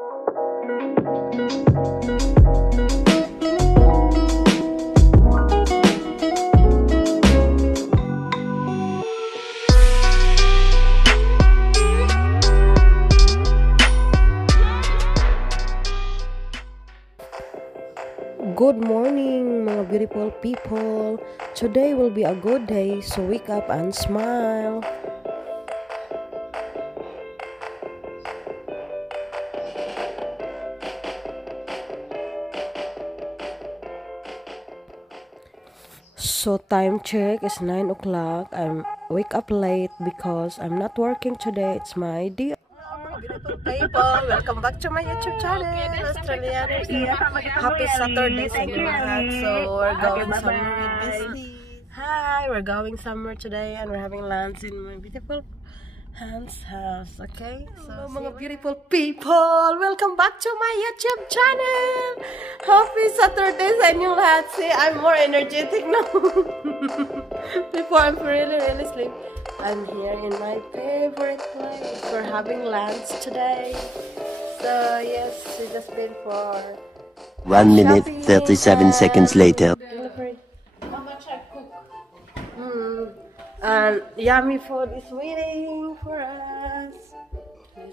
Good morning, mga beautiful people. Today will be a good day, so wake up and smile. So time check is 9 o'clock. I'm wake up late because I'm not working today. It's my day. Beautiful people, welcome back to my YouTube channel, Australianang Bisaya. Happy Saturday sa inyo lahat. So we're going somewhere with Disney. Hi, we're going somewhere today and we're having lunch in my beautiful aunt's house. Okay, so mga beautiful people, welcome back to my YouTube channel. Happy Saturday sa inyo lahat. See, I'm more energetic now. Before I'm really sleepy. I'm here in my favorite place. We're having lunch today. So yes, we just been for 1 minute 37 seconds later. How much I cook? And yummy food is waiting for us.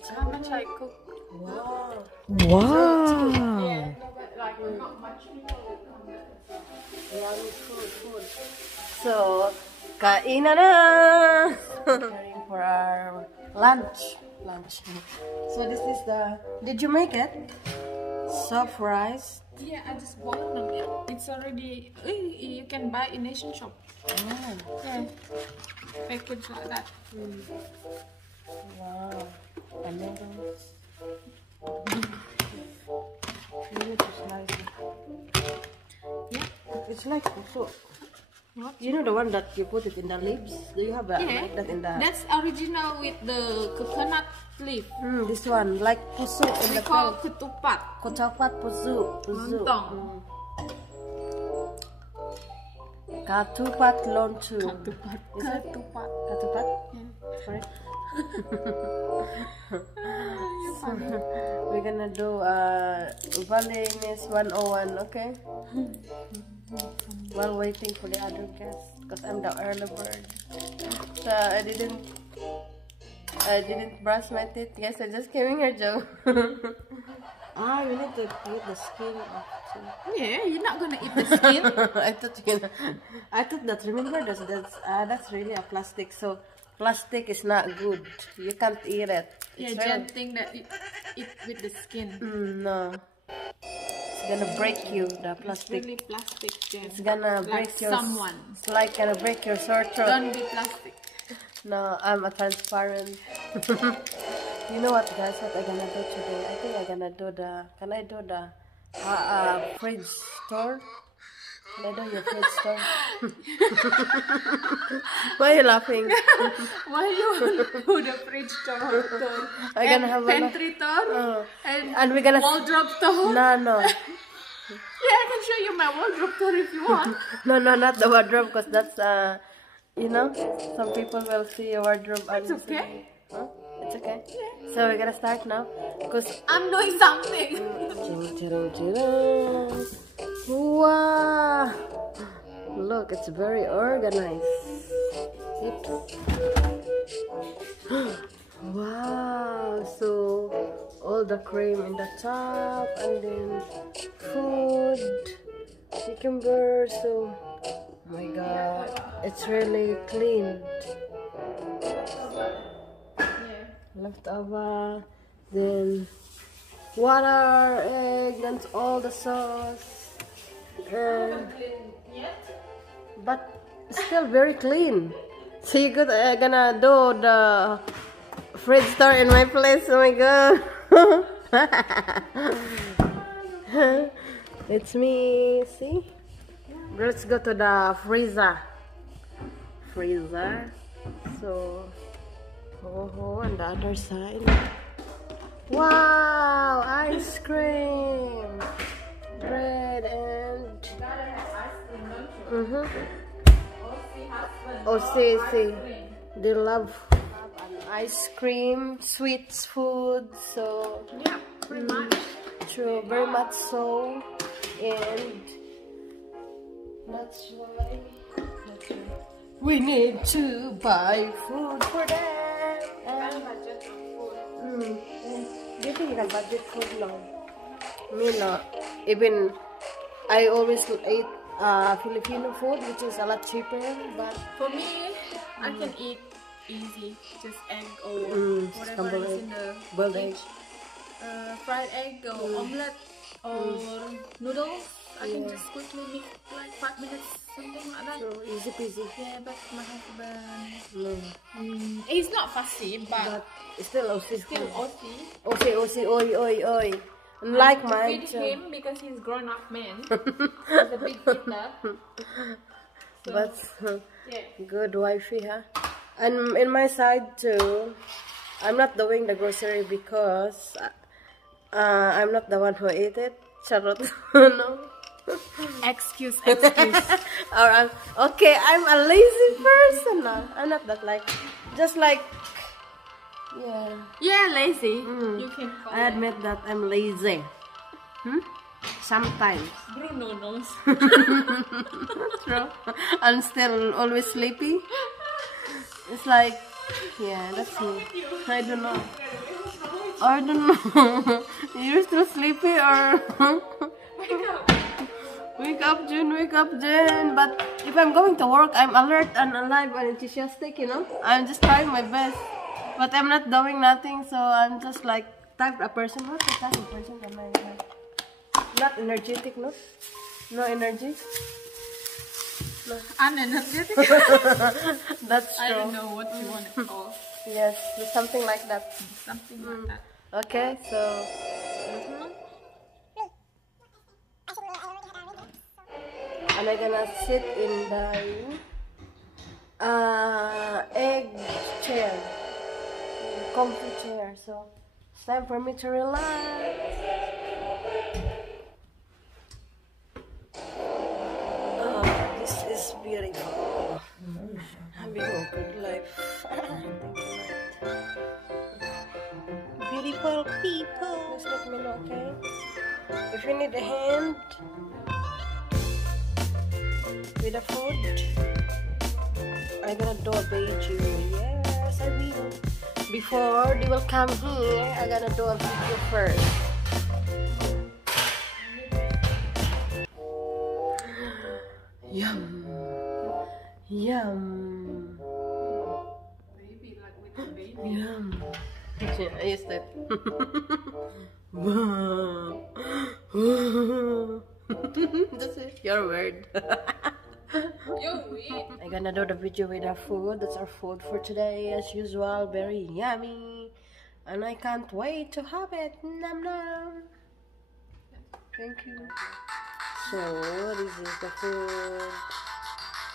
How much I cook? Wow. Yeah, no, but like not much people will come. Yummy food. So kain na. Preparing for our lunch. So this is the. Did you make it? Soft rice. Yeah, I just bought them. It's already. You can buy in Asian shop. Oh. Yeah, package like that. Wow. And then you need to slice it. Yeah. It's like so. What? You know the one that you put it in the leaves? Do you have that? Yeah. Like that in the? That's original with the coconut leaf. This one like pusu in We the call pen. ketupat. Ketupat pusu. Lontong. Ketupat lontu. Ketupat. Is it? Ketupat. Ketupat? Yeah. Sorry. You're funny. We're gonna do Balinese 101, okay? While waiting for the other guests, because I'm the early bird. So I didn't brush my teeth. Yes, I just came in here, Joe. We need to eat the skin off too. Yeah, you're not gonna eat the skin. I thought that. Remember that's really a plastic. So plastic is not good. You can't eat it. Yeah, It's Jen think that you eat with the skin. no. It's gonna break you, the It's plastic. really plastic, Jen. It's gonna break like your. someone. It's like gonna break your sore throat. Don't be plastic. No, I'm a transparent. You know what, guys? What I'm gonna do today? I think I'm gonna do the. Can I do the fridge store? Can I do your fridge store? Why are you laughing? Why you want to do the fridge tour? I'm gonna have pantry tour and we're gonna wardrobe tour. No. Yeah, I can show you my wardrobe tour if you want. No, not the wardrobe, because that's you know, some people will see your wardrobe. It's okay. Huh? It's okay. Yeah. So we're gonna start now, because I'm doing something. wow! Look, it's very organized. Oops. Wow! So all the cream in the top, and then food, cucumber. So, oh my God, it's really clean. Yeah. Leftover, then water, egg, and all the sauce, and but still very clean. So you could gonna do the fridge store in my place. Oh my God. It's me. See, let's go to the freezer. So on the other side. Wow, ice cream, bread, and oh, see, they love ice cream, sweets, food. So Yeah. pretty much. True, very much so. And that's why we need to buy food for them. And do you think you can budget food now? Me no. Even I always eat Filipino food, which is a lot cheaper. But For me, I can eat easy, just egg or whatever scrambled is egg, in the boiled egg. fried egg or omelette or noodles. I can just quickly make like 5 minutes, something like that. So easy peasy. Yeah, but my husband, No. he's not fussy, But but still OC. still OT. OC, oi. Unlike I mine. feed him because he's grown-up man. He's a big eater. So, But yeah. good wifey, huh? And in my side too, I'm not doing the grocery because I'm not the one who ate it. Charot. No. Excuse. Or I'm a lazy person now. I'm not that like, just like, yeah. Yeah, lazy. You can call I admit that I'm lazy. Sometimes. Bruno knows. True. I'm still always sleepy. It's like, yeah, that's me. I don't know. I don't know. You're still sleepy or? Wake up, June. Wake up, June. But if I'm going to work, I'm alert and alive and enthusiastic, you know. I'm just trying my best. But I'm not doing nothing, so I'm just like type of person. What's the type of person am I? Not energetic, no? No energy? No. Unenergetic. That's true. I don't know what you want to call. Yes, something like that. Something like that. Okay, so and I'm gonna sit in the egg chair, comfy chair. So it's time for me to relax. Oh, this is beautiful. Having a good life. Beautiful people. Just let me know, okay? If you need a hand with the food, I'm gonna do you. Yes, I will. Before they will come here, I'm gonna do a video first. Yum. Yum. Baby, like with the baby. Yum. I used it. That's it. Your word. You eat. I'm gonna do the video with our food. That's our food for today, as usual. Very yummy, and I can't wait to have it. Nom nom. Thank you. So this is the food.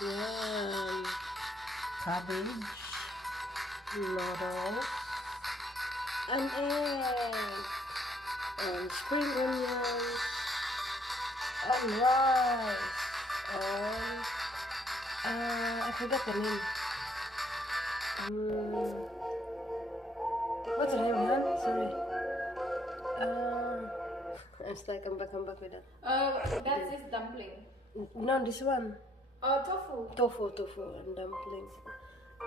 Yum. Cabbage, noodles, an egg, and spring onions, and rice, and I forgot the name. What's the name, man? Sorry. I'm stuck. I'm back with that. That's his dumpling. No, this one. Tofu. Tofu and dumplings.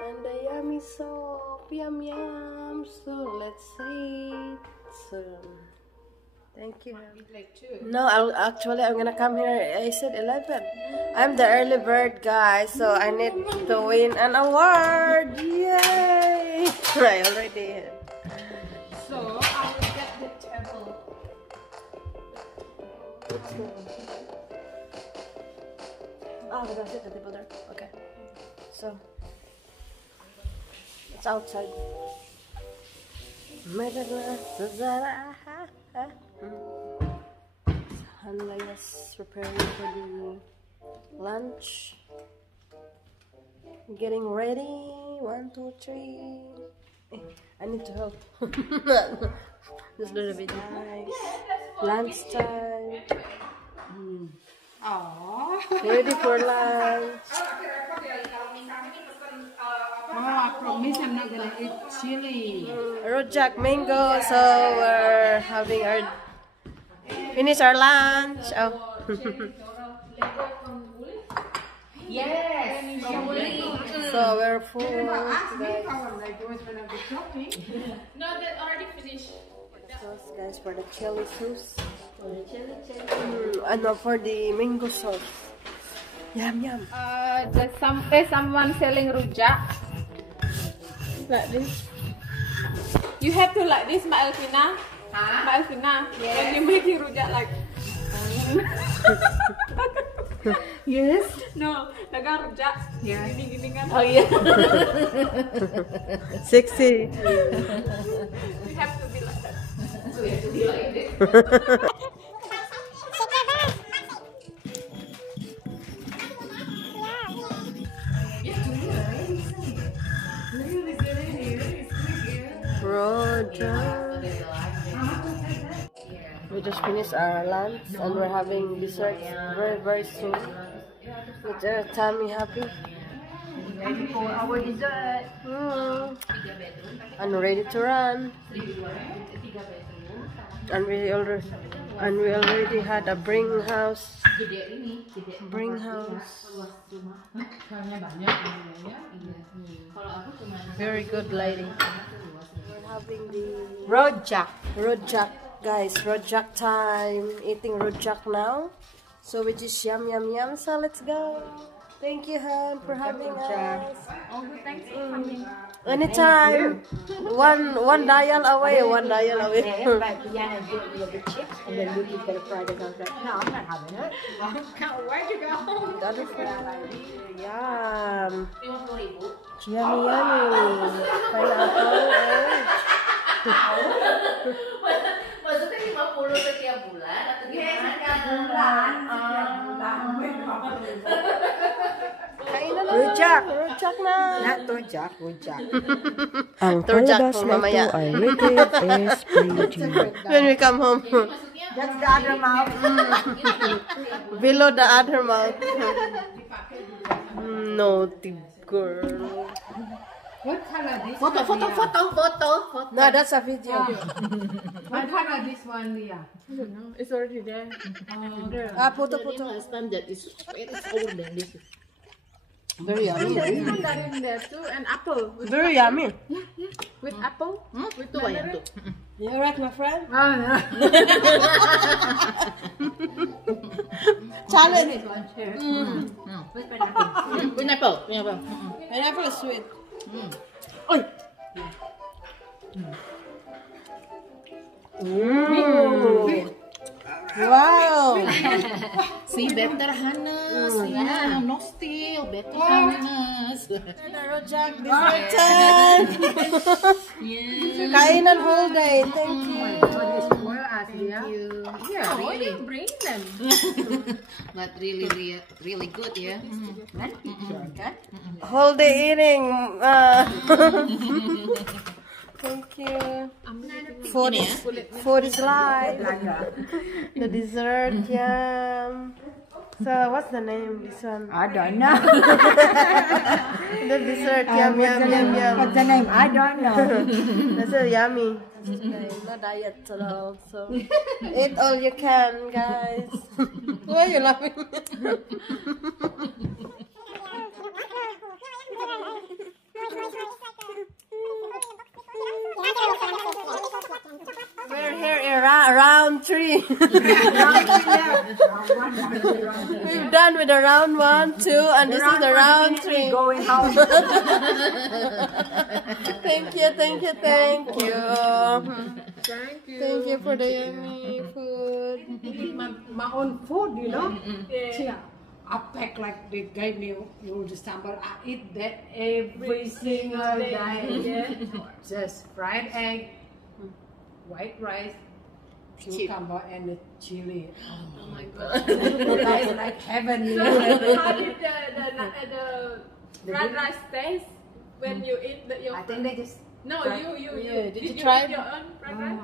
And the yummy soup, yum. So let's eat. So thank you. Eat like 2. No, I'm gonna come here. I said 11. I'm the early bird, guys, so I need to win an award. Yay! I already did. So I will get the table. Oh, we're gonna sit at the table there. Okay. So it's outside. Hanlay is preparing for the lunch. Getting ready. 1, 2, 3. I need to help. Just do the video. Nice. Lunchtime. Aww. Ready for lunch. I promise I'm not gonna eat chili. Rojak mango. So we're having our finish our lunch. Oh. Yes. So we're full. Ask me if I was like yours when I was shopping. No, that already finished. Sauce, guys, for the chili sauce. And for the mango sauce. Yum yum. There's someone selling rujak. Like this. You have to like this, Mbak Elvina. Mbak Elvina. Yes. When you making rujak like. Yes. No, dagang rujak. Yeah. Gini kan. Oh yeah. Sexy. You have to be like that. So you have to be like this. Rojak. We just finished our lunch and we're having dessert very very soon. With our tummy happy. Ready for our dessert. And ready to run. And we already had a bring house. Very good lighting. We're having the rojak, guys. Rojak time. Eating rojak now. So which is yum yum yum. So let's go. Thank you, Han, for having us. Thanks for coming. Anytime. One dial away. Like Diana did with the chips, and then Lucy's gonna fry the guns. Like, no, I'm not having it. Can't wait to go home. Got it for yum. Yummy yummy. Pineapple. Maksudnya 50 setiap bulan atau gimana? Setiap bulan. Rujak na. Not rujak, rujak. Ang palabas na ito ay rated SPG. When we come home. That's the other mouth. Below the other mouth. Naughty girl. What color this Foto. No, that's a video. What color this one, Leah? It's already there. Photo. Last time that is older than this. Very yummy. There's that in there too, and apple. Very yummy. With apple. Itu bayang tuh. You alright, my friend? Oh, no. Challenge. Pineapple. Pineapple is sweet. Wow. See, better Hanes. Yeah, no still. Better Hanes. Rojak dessert time. Kainan whole day. Thank you. Yeah, Why do really. you bring them? But really good, yeah. Whole day eating. Thank you. Food is life. The dessert, yum. So what's the name? This one. I don't know. The dessert, yum. What's the name? I don't know. That's so yummy. Okay, no diet at all. So eat all you can, guys. Why are you laughing? We're here in round 3. We've done with the round 1, 2, and this is the round 3. Going home. Thank you. Thank you for the yummy food. My own food, you know. Yeah. I pack like they gave me the sambal. I eat that every single day. Just fried egg, white rice, cucumber, and the chili. Oh my god. That's like heavenly. How did the fried rice taste when you eat your? I think they just. No, you. Did you try eat your own fried rice?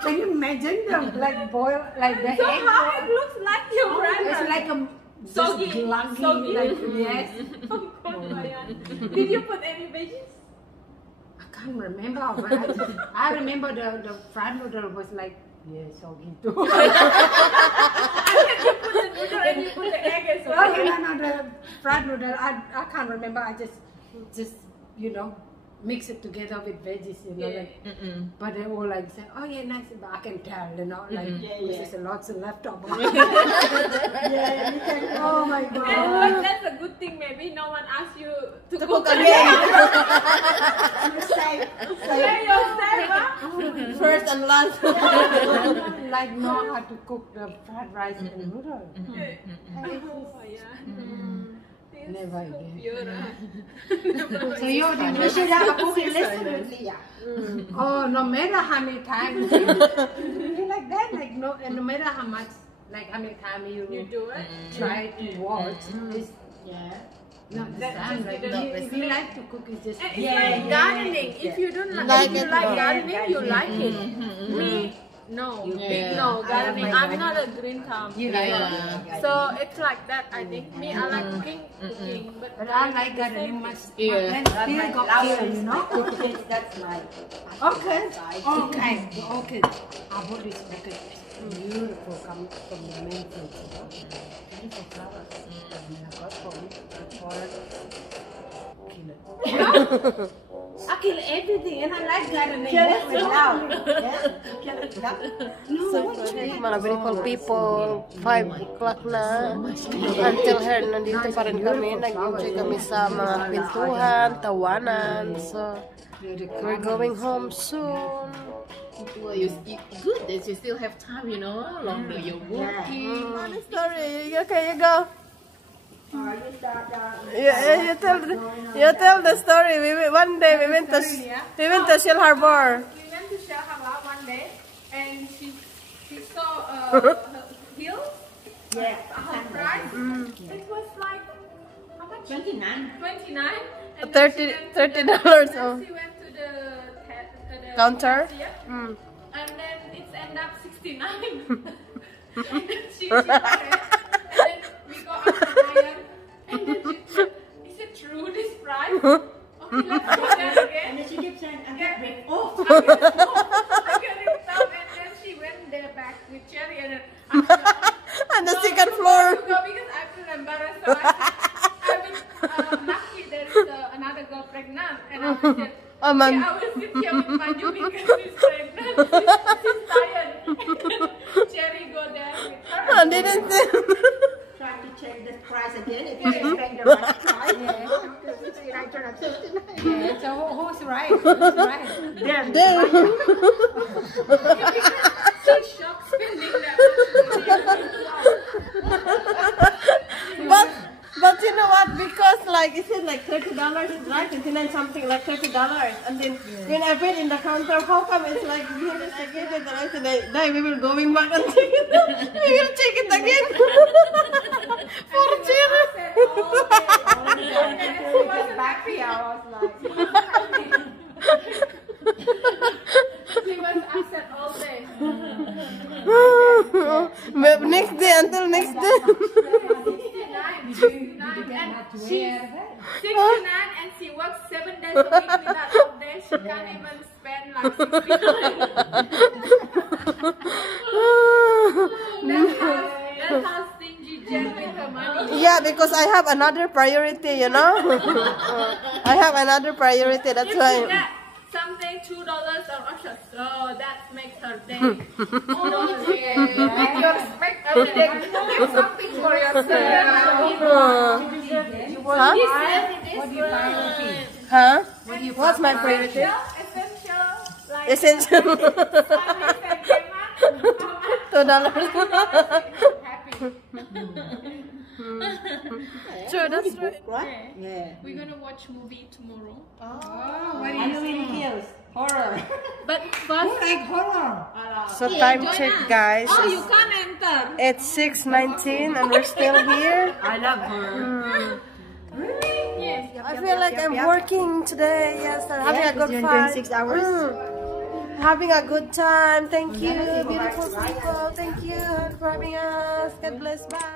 Can you imagine them like boil like the So egg? how it looks like your fried rice? It's like a Soggy. gluggy, Soggy. like yes. Of course. Did you put any veggies? I can't remember, but I remember the fried noodle was like, yeah, so gitu. You put the noodle and you put the egg as well. No, the fried noodle, I can't remember. I just you know, mix it together with veggies, you know, like. But they all like say, oh yeah, nice. But I can tell, you know, like this is lots of leftover. Oh my But god. that's a good thing. Maybe no one asked you to cook again. Say yourself, huh? First and last. Like know how to cook the fried rice and noodle. Oh, yeah. Never again. So you should have a cooking lesson with Leah. Oh, no matter how many times you like that, like no matter how much, like how many times you do it. try to watch, it's not the same. Like if you like to cook, it's just And it's like gardening. If you don't like, if you like gardening, you like it. Me, no, no gardening. I'm not a green thumb. So it's like that. I think me, I like cooking, but I like gardening much. Then still got here, you know. That's my. Okay. I bought this package. Beautiful, come from the main fruit. Beautiful flowers. And I got for it. Kill it. I kill everything, and I like gardening. Mga beautiful people, 5 o'clock na. Until her, nandito pa rin kami. Nag-enjoy kami sa mga kwentuhan, tawanan. So, we're going home soon. Well, you good that you still have time, you know, longer you're working. Funny story. Okay, you go. You tell the story. One day we went to Shell Harbor. we went to Shell Harbor one day, and she saw her heels. Her price. It was like how much? 29. And then she went to $30. Then she went to the Counter? cashier, and then it ended up 69. And then she bought it, and then we go up to iron, and then she said, "Is it true this price?" Okay, let's go there again. And then she kept saying, I Yeah. got ripped off. I get it down, and then she went there back with Cherry, and then On the second floor. go because I feel embarrassed. So I've been lucky there is another girl pregnant, and I said, Oh man. I will sit here with Manju because she's pregnant. She's tired. Cherry go there with her. I didn't see. Try to check the price again if you expect the right price. So who's right? Who's right? She's shocked spending that much. But you know what? Because like it said like $30, right? 29 something like $30, and then when I paid in the counter, how come it's like we have to check it? And I said, "Dai, we will going back and check it. We will check it again." For Cherry. She wasn't happy. I was like, she was upset all day. But next day until next day. 69 and she works 7 days a week without off days. She can't even spend like 69. That's how stingy Jen with her money. Yeah, because I have another priority, you know. I have another priority. That's If she why. get something $2 or extra, so that makes her day. Oh, yeah. Make your spec every day. Make something for yourself. Huh? What do you buy? Huh? What's my priority? Essential, like Essential. $2. happy. True, that's right. Yeah. We're gonna watch movie tomorrow. Halloween Kills. Horror. But first, Like horror. So time check, guys. oh, you can't enter. It's 6:19 and we're still here. I love horror. Yes. I feel like I'm working today. Yes, I'm having a good fun. 26 hours. Having a good time. Thank you, beautiful people. Thank you for having us. God bless. Bye.